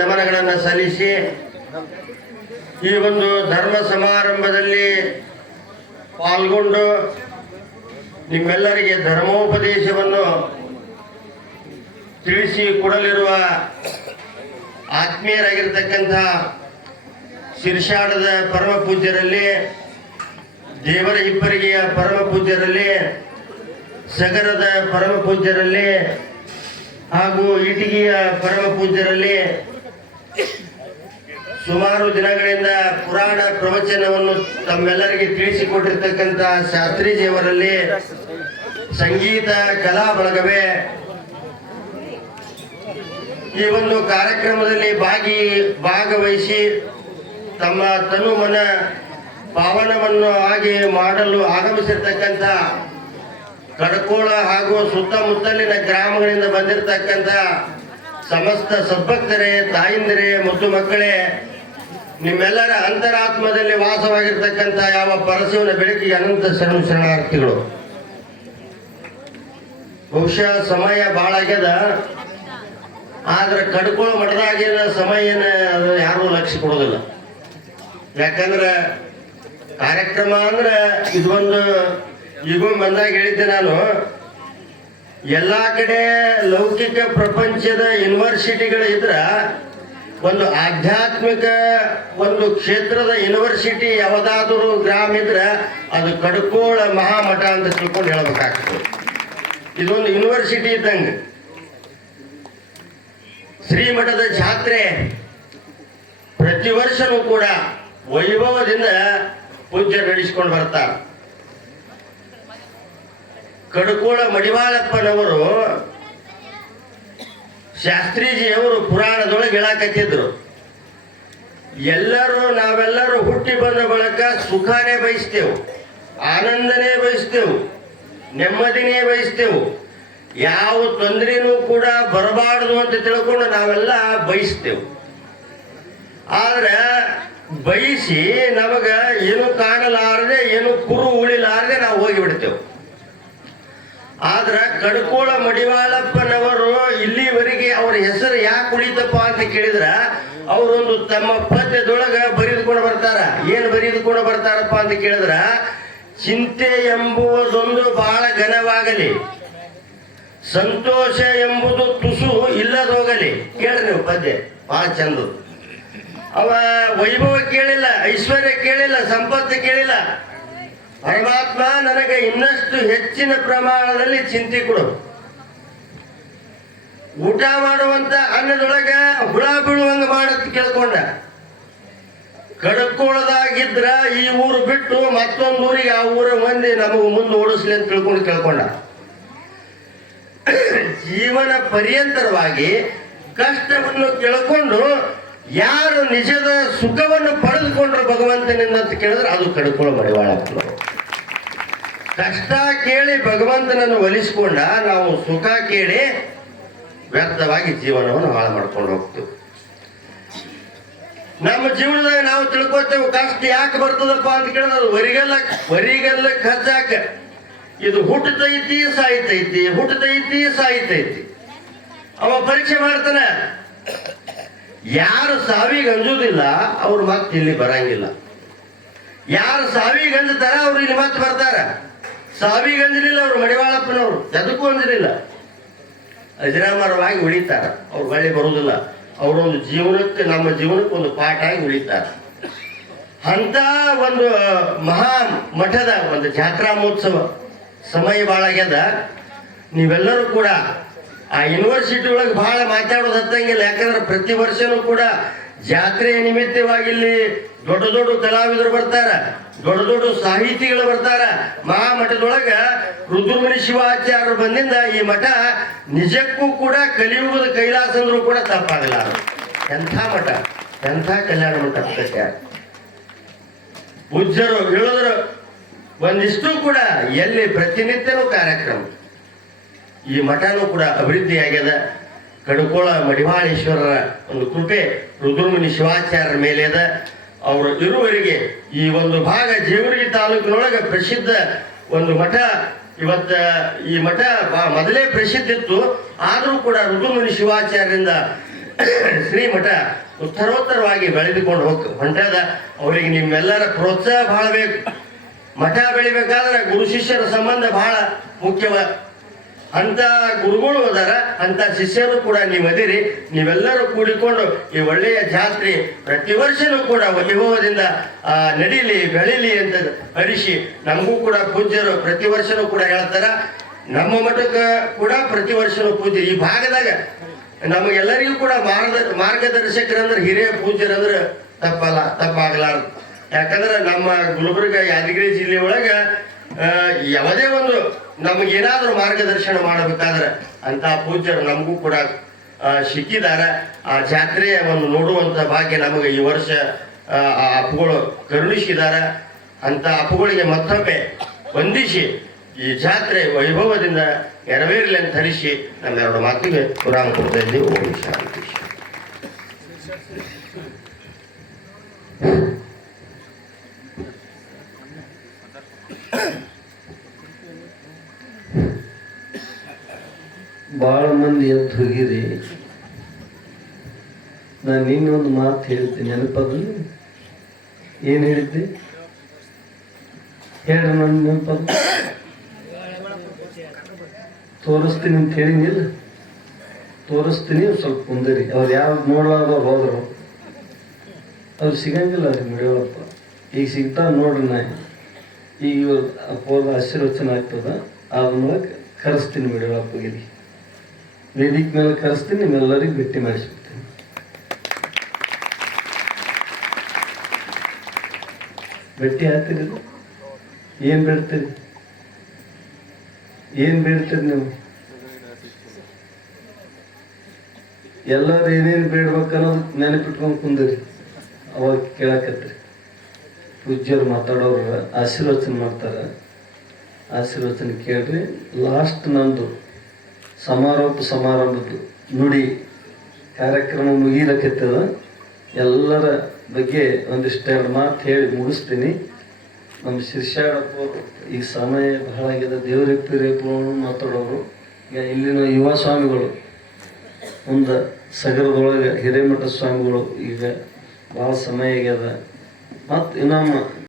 ನಮನಗಳನ್ನು ಸಲ್ಲಿಸಿ ಈ ಒಂದು ಧರ್ಮ ಸಮಾರಂಭದಲ್ಲಿ ಪಾಲ್ಗೊಂಡು ನಿಮ್ಮೆಲ್ಲರಿಗೆ ಧರ್ಮೋಪದೇಶವನ್ನು ತಿಳಿಸಿ ಕೊಡಲಿರುವ ಆತ್ಮೀಯರಾಗಿರ್ತಕ್ಕಂಥ ಶಿರ್ಷಾಡದ ಪರಮ ಪೂಜ್ಯರಲ್ಲಿ, ದೇವರ ಇಬ್ಬರಿಗೆಯ ಪರಮ ಪೂಜ್ಯರಲ್ಲಿ, ಸಗರದ ಪರಮ ಪೂಜ್ಯರಲ್ಲಿ ಹಾಗೂ ಇಟಗಿಯ ಪರಮ ಪೂಜ್ಯರಲ್ಲಿ ಸುಮಾರು ದಿನಗಳಿಂದ ಪುರಾಣ ಪ್ರವಚನವನ್ನು ತಮ್ಮೆಲ್ಲರಿಗೆ ತಿಳಿಸಿಕೊಟ್ಟಿರ್ತಕ್ಕಂಥ ಶಾಸ್ತ್ರೀಜಿಯವರಲ್ಲಿ ಸಂಗೀತ, ಕಲಾ ಬಳಗವೇ ಈ ಒಂದು ಕಾರ್ಯಕ್ರಮದಲ್ಲಿ ಭಾಗಿ, ಭಾಗವಹಿಸಿ ತಮ್ಮ ತನು ಮನ ಪಾವನವನ್ನು ಆಗಿ ಮಾಡಲು ಆಗಮಿಸಿರ್ತಕ್ಕಂಥ ಕಡಕೋಳ ಹಾಗೂ ಸುತ್ತಮುತ್ತಲಿನ ಗ್ರಾಮಗಳಿಂದ ಬಂದಿರತಕ್ಕಂಥ ಸಮಸ್ತ ಸದ್ಭಕ್ತರೇ ತಾಯಿಂದರೇ, ಮತ್ತು ಮಕ್ಕಳೇ, ನಿಮ್ಮೆಲ್ಲರ ಅಂತರಾತ್ಮದಲ್ಲಿ ವಾಸವಾಗಿರ್ತಕ್ಕಂಥ ಯಾವ ಪರಶಿವನ ಬೆಳಕಿಗೆ ಅನಂತ ಶರಣ ಶರಣಾರ್ಥಿಗಳು. ಬಹುಶಃ ಸಮಯ ಭಾಳ ಆಗ್ಯದ. ಆದ್ರೆ ಕಡ್ಕೊಳ್ಳೋ ಮಠದಾಗಿನ ಸಮಯನ ಯಾರೂ ಲಕ್ಷ್ಯ ಕೊಡೋದಿಲ್ಲ. ಯಾಕಂದ್ರೆ ಕಾರ್ಯಕ್ರಮ ಅಂದ್ರೆ ಇದೊಂದು ಈಗ ಬಂದಾಗ ಹೇಳಿದ್ದೆ ನಾನು. ಎಲ್ಲಾ ಕಡೆ ಲೌಕಿಕ ಪ್ರಪಂಚದ ಯೂನಿವರ್ಸಿಟಿಗಳು ಇದ್ರ, ಒಂದು ಆಧ್ಯಾತ್ಮಿಕ ಒಂದು ಕ್ಷೇತ್ರದ ಯೂನಿವರ್ಸಿಟಿ ಯಾವುದಾದರೂ ಗ್ರಾಮ ಇದ್ರೆ ಅದು ಕಡ್ಕೋಳ ಮಹಾಮಠ ಅಂತ ತಿಳ್ಕೊಂಡು ಹೇಳ್ಬೇಕಾಗ್ತದೆ. ಇದೊಂದು ಯೂನಿವರ್ಸಿಟಿ ಇದ್ದಂಗೆ. ಶ್ರೀಮಠದ ಜಾತ್ರೆ ಪ್ರತಿ ವರ್ಷವೂ ಕೂಡ ವೈಭವದಿಂದ ಪೂಜೆ ನಡೆಸಿಕೊಂಡು ಬರ್ತಾರೆ. ಕಡಕೋಳ ಮಡಿವಾಳಪ್ಪನವರು ಶಾಸ್ತ್ರೀಜಿಯವರು ಪುರಾಣದೊಳಗೆ ಹೇಳಾಕತ್ತಿದ್ರು. ಎಲ್ಲರೂ ನಾವೆಲ್ಲರೂ ಹುಟ್ಟಿ ಬಂದ ಬಳಿಕ ಸುಖಾನೇ ಬಯಸ್ತೇವು, ಆನಂದನೇ ಬಯಸ್ತೇವು, ನೆಮ್ಮದಿನೇ ಬಯಸ್ತೇವು. ಯಾವ ತೊಂದರೆನೂ ಕೂಡ ಬರಬಾರದು ಅಂತ ತಿಳ್ಕೊಂಡು ನಾವೆಲ್ಲ ಬಯಸ್ತೇವು. ಆದ್ರೆ ಬಯಸಿ ನಮಗ ಏನು ಕಾಣಲಾರದೆ ಏನು ಕುರು ಉಳಿಲಾರದೆ ನಾವು ಹೋಗಿ ಬಿಡ್ತೇವೆ ಆದ್ರ ಕಡ್ಕೋಳ ಮಡಿವಾಳಪ್ಪನವರು ಇಲ್ಲಿವರೆಗೆ ಅವ್ರ ಹೆಸರು ಯಾಕೆ ಉಳಿತಪ್ಪ ಅಂತ ಕೇಳಿದ್ರ ಅವರೊಂದು ತಮ್ಮ ಪದ್ಯದೊಳಗ ಬರೆದುಕೊಂಡು ಬರ್ತಾರ. ಏನು ಬರೆದುಕೊಂಡು ಬರ್ತಾರಪ್ಪ ಅಂತ ಕೇಳಿದ್ರ, ಚಿಂತೆ ಎಂಬುವುದೊಂದು ಬಹಳ ಘನವಾಗಲಿ. ಸಂತೋಷ ಎಂಬುದು ತುಸು ಇಲ್ಲದೋಗಲಿ. ಕೇಳ್ರಿ ನೀವು ಪದ್ಯ, ಬಹಳ ಚಂದ. ಅವ ವೈಭವ ಕೇಳಿಲ್ಲ, ಐಶ್ವರ್ಯ ಕೇಳಿಲ್ಲ, ಸಂಪತ್ತು ಕೇಳಿಲ್ಲ. ಪರಮಾತ್ಮ ನನಗೆ ಇನ್ನಷ್ಟು ಹೆಚ್ಚಿನ ಪ್ರಮಾಣದಲ್ಲಿ ಚಿಂತೆ ಕೊಡು. ಊಟ ಮಾಡುವಂತ ಅನ್ನದೊಳಗ ಹುಳ ಬೀಳುವಂಗ ಮಾಡತ್ ಕೇಳ್ಕೊಂಡ. ಕಡ್ಕೋಳದಾಗಿದ್ರ ಈ ಊರು ಬಿಟ್ಟು ಮತ್ತೊಂದು ಊರಿಗೆ ಆ ಊರ ಮಂದಿ ನಮಗೆ ಮುಂದೆ ಓಡಿಸ್ಲಿ ಅಂತ ತಿಳ್ಕೊಂಡು ಕೇಳ್ಕೊಂಡ. ಜೀವನ ಪರ್ಯಂತರವಾಗಿ ಕಷ್ಟವನ್ನು ಕೇಳ್ಕೊಂಡು ಯಾರು ನಿಜದ ಸುಖವನ್ನು ಪಡೆದುಕೊಂಡ್ರು ಭಗವಂತನಿಂದ ಅಂತ ಕೇಳಿದ್ರೆ ಅದು ಕಡ್ಕೊಳ್ಳೋ ಮಡಿವಾಳಪ್ಪನವರು ಕಷ್ಟ ಕೇಳಿ ಭಗವಂತನನ್ನು ಒಲಿಸ್ಕೊಂಡ ನಾವು ಸುಖ ಕೇಳಿ ವ್ಯರ್ಥವಾಗಿ ಜೀವನವನ್ನು ಹಾಳು ಮಾಡ್ಕೊಂಡು ಹೋಗ್ತೇವೆ. ನಮ್ಮ ಜೀವನದಾಗ ನಾವು ತಿಳ್ಕೊತೇವೆ, ಕಷ್ಟ ಯಾಕೆ ಬರ್ತದಪ್ಪ ಅಂತ ಕೇಳಿದ್ರೆ ಅದು ವರಿಗಲ್ಲ ವರಿಗಲ್ಲ ಹಚ್ಚಾಕ ಇದು ಹುಟ್ಟತೈತಿ, ಸಾಯ್ತೈತಿ ಹುಟ್ಟತೈತಿ, ಸಾಯ್ತೈತಿ. ಅವ ಪರೀಕ್ಷೆ ಮಾಡ್ತಾನೆ. ಯಾರು ಸಾವಿಗೆ ಅಂಜುದಿಲ್ಲ, ಅವ್ರು ಮತ್ತೆ ಇಲ್ಲಿ ಬರಂಗಿಲ್ಲ. ಯಾರು ಸಾವಿಗೆ ಅಂಜುತ್ತಾರ, ಅವ್ರು ಇಲ್ಲಿ ಮತ್ತೆ ಬರ್ತಾರ. ಸಾವಿಗೆ ಅಂದಿರಲಿಲ್ಲ ಅವ್ರು, ಮಡಿವಾಳಪ್ಪನವ್ರು. ಎದಕ್ಕೂ ಅಂದಿರಲಿಲ್ಲ ಅಜರಾಮರವಾಗಿ ಉಳಿತಾರೆ. ಅವ್ರು ಬಳ್ಳಿ ಬರುವುದಿಲ್ಲ ಅವರೊಂದು ಜೀವನಕ್ಕೆ, ನಮ್ಮ ಜೀವನಕ್ಕೆ ಒಂದು ಪಾಠ ಆಗಿ ಉಳಿತಾರೆ. ಅಂತ ಒಂದು ಮಹಾ ಮಠದ ಒಂದು ಜಾತ್ರಾ ಮಹೋತ್ಸವ ಸಮಯ ಭಾಳ ಆಗ್ಯದ. ನೀವೆಲ್ಲರೂ ಕೂಡ ಆ ಯೂನಿವರ್ಸಿಟಿ ಒಳಗೆ ಬಹಳ ಮಾತಾಡೋದು ಹತ್ತಂಗಿಲ್ಲ. ಯಾಕಂದ್ರೆ ಪ್ರತಿ ವರ್ಷನೂ ಕೂಡ ಜಾತ್ರೆಯ ನಿಮಿತ್ತವಾಗಿ ಇಲ್ಲಿ ದೊಡ್ಡ ದೊಡ್ಡ ಕಲಾವಿದರು ಬರ್ತಾರ, ದೊಡ್ಡ ದೊಡ್ಡ ಸಾಹಿತಿಗಳು ಬರ್ತಾರ. ಮಹಾಮಠದೊಳಗ ರುದ್ರಮುನಿ ಶಿವಾಚಾರ್ಯರು ಬಂದಿಂದ ಈ ಮಠ ನಿಜಕ್ಕೂ ಕೂಡ ಕಲಿಯುಗದ ಕೈಲಾಸ ಅಂದ್ರೂ ಕೂಡ ತಪ್ಪಾಗಲ್ಲ. ಎಂಥ ಮಠ, ಎಂಥ ಕಲ್ಯಾಣ ಮಠ ಬುಜ್ಜರು ಹೇಳಿದ್ರು ಒಂದಿಷ್ಟು ಕೂಡ ಎಲ್ಲಿ ಪ್ರತಿನಿತ್ಯನೂ ಕಾರ್ಯಕ್ರಮ. ಈ ಮಠನೂ ಕೂಡ ಅಭಿವೃದ್ಧಿ ಆಗ್ಯದ ಕಡುಕೋಳ ಮಡಿವಾಳೇಶ್ವರರ ಒಂದು ಕೃಪೆ ರುದ್ರಮುನಿ ಶಿವಾಚಾರ್ಯರ ಮೇಲೆ ಅದ. ಅವರು ಇರುವರಿಗೆ ಈ ಒಂದು ಭಾಗ ಜೇವರ್ಗಿ ತಾಲೂಕಿನೊಳಗೆ ಪ್ರಸಿದ್ಧ ಒಂದು ಮಠ ಇವತ್ತ ಈ ಮಠ ಮೊದಲೇ ಪ್ರಸಿದ್ಧ ಇತ್ತು. ಆದರೂ ಕೂಡ ರುದ್ರಮುನಿ ಶಿವಾಚಾರ್ಯರಿಂದ ಶ್ರೀಮಠ ಉತ್ತರೋತ್ತರವಾಗಿ ಬೆಳೆದುಕೊಂಡು ಹೋಗ್ ಹೊಂಟದ ಅವರಿಗೆ ನಿಮ್ಮೆಲ್ಲರ ಪ್ರೋತ್ಸಾಹ ಬಹಳ ಬೇಕು. ಮಠ ಬೆಳಿಬೇಕಾದ್ರೆ ಗುರು ಶಿಷ್ಯರ ಸಂಬಂಧ ಬಹಳ ಮುಖ್ಯವ ಅಂತ ಗುರುಗಳು ಹೋದಾರ ಅಂತ ಶಿಷ್ಯರು ಕೂಡ ನೀವು ಅದಿರಿ, ನೀವೆಲ್ಲರೂ ಕೂಡಿಕೊಂಡು ಈ ಒಳ್ಳೆಯ ಜಾತ್ರೆ ಪ್ರತಿ ವರ್ಷನೂ ಕೂಡ ವೈಭವದಿಂದ ನಡೀಲಿ, ಬೆಳೀಲಿ ಅಂತ ಹರಿಸಿ ನಮಗೂ ಕೂಡ ಪೂಜ್ಯರು ಪ್ರತಿ ವರ್ಷನೂ ಕೂಡ ಹೇಳ್ತಾರ. ನಮ್ಮ ಮಠಕ್ಕೆ ಕೂಡ ಪ್ರತಿ ವರ್ಷನೂ ಪೂಜ್ಯ, ಈ ಭಾಗದಾಗ ನಮಗೆಲ್ಲರಿಗೂ ಕೂಡ ಮಾರ್ಗ, ಮಾರ್ಗದರ್ಶಕರಂದ್ರೆ, ಹಿರಿಯ ಪೂಜ್ಯರಂದ್ರೆ ತಪ್ಪಲ್ಲ, ತಪ್ಪಾಗಲಾರದು. ಯಾಕಂದ್ರೆ ನಮ್ಮ ಗುಲ್ಬರ್ಗ ಯಾದಗಿರಿ ಜಿಲ್ಲೆ ಒಳಗ ಯಾವುದೇ ಒಂದು ನಮಗೇನಾದರೂ ಮಾರ್ಗದರ್ಶನ ಮಾಡಬೇಕಾದ್ರೆ ಅಂತ ಪೂಜ್ಯರು ನಮಗೂ ಕೂಡ ಸಿಕ್ಕಿದ್ದಾರೆ. ಆ ಜಾತ್ರೆಯ ಒಂದು ನೋಡುವಂಥ ಭಾಗ್ಯ ನಮಗೆ ಈ ವರ್ಷ ಆ, ಅಪ್ಪುಗಳು ಕರುಣಿಸಿದಾರ ಅಂತ ಅಪ್ಪುಗಳಿಗೆ ಮತ್ತೊಮ್ಮೆ ವಂದಿಸಿ ಈ ಜಾತ್ರೆ ವೈಭವದಿಂದ ನೆರವೇರಲಿ ಅಂತ ಹರಿಸಿ ನಮ್ಮೆರಡು ಮಾತಿಗೆ ಪುರಾಣ ಕೊಡ್ತಾ ಇದ್ದೀವಿ ಭಾಳ ಮಂದಿ ಎದ್ದು ಹೋಗಿರಿ. ನಾನು ಇನ್ನೊಂದು ಮಾತು ಹೇಳ್ತೀನಿ ನೆನಪದು ಏನು ಹೇಳಿದ್ದೆ? ಹೇಳ ನನ್ನ ನೆನಪದು ತೋರಿಸ್ತೀನಿ ಅಂತ ಹೇಳಿನಿಲ್ಲ ತೋರಿಸ್ತೀನಿ ಸ್ವಲ್ಪ ಮುಂದರಿ ಅವ್ರು ಯಾರು ನೋಡ್ಲಾರ್ದವ್ರು ಹೋದ್ರು. ಅವ್ರು ಸಿಗಂಗಿಲ್ಲ ರೀ ಈಗ ಸಿಗ್ತಾ ನೋಡ್ರಿ ನಾ ಈಗ ಅಪ್ಪದ ಆಶೀರ್ವಚನ ಆಗ್ತದ ಮೂಲಕ ಕರೆಸ್ತೀನಿ ಮುಡಿಯಪ್ಪಗೆ ವೇದಿಕೆ ಮೇಲೆ ಕರೆಸ್ತೀನಿ, ನಿಮ್ಮೆಲ್ಲರಿಗೂ ಭೇಟಿ ಮಾಡಿಸ್ಬಿಡ್ತೀನಿ. ಭೇಟಿ ಆಗ್ತೀರಿ ಏನು ಬೇಡ್ತೀರಿ? ಏನು ಬೇಡ್ತೀರಿ ನೀವು? ಎಲ್ಲರೂ ಏನೇನು ಬೇಡ್ಬೇಕು ಅನ್ನೋದು ನೆನಪಿಟ್ಕೊಂಡು ಕುಂದಿರಿ. ಅವಾಗ ಕೇಳಾಕತ್ರಿ. ಪೂಜ್ಯರು ಮಾತಾಡೋರು ಆಶೀರ್ವಚನ ಮಾಡ್ತಾರೆ. ಆಶೀರ್ವಚನ ಕೇಳಿರಿ ಲಾಸ್ಟ್ ನಂದು ಸಮಾರೋಪ ಸಮಾರಂಭದ್ದು ನುಡಿ ಕಾರ್ಯಕ್ರಮ ಮುಗಿಲಕತ್ತದ. ಎಲ್ಲರ ಬಗ್ಗೆ ಒಂದಿಷ್ಟೆರಡು ಮಾತು ಹೇಳಿ ಮುಗಿಸ್ತೀನಿ. ನಮ್ಮ ಶಿರ್ಷಾಡಪ್ಪ ಈ ಸಮಯ ಬಹಳ ಆಗಿದೆ. ದೇವ್ರಿಗೆ ರೇಪು ಮಾತಾಡೋರು. ಈಗ ಇಲ್ಲಿನ ಯುವ ಸ್ವಾಮಿಗಳು ಒಂದು ಸಗರದೊಳಗೆ ಹಿರೇಮಠ ಸ್ವಾಮಿಗಳು, ಈಗ ಭಾಳ ಸಮಯ ಆಗ್ಯದ. ಮತ್ತು ಇನ್ನೊಮ್ಮ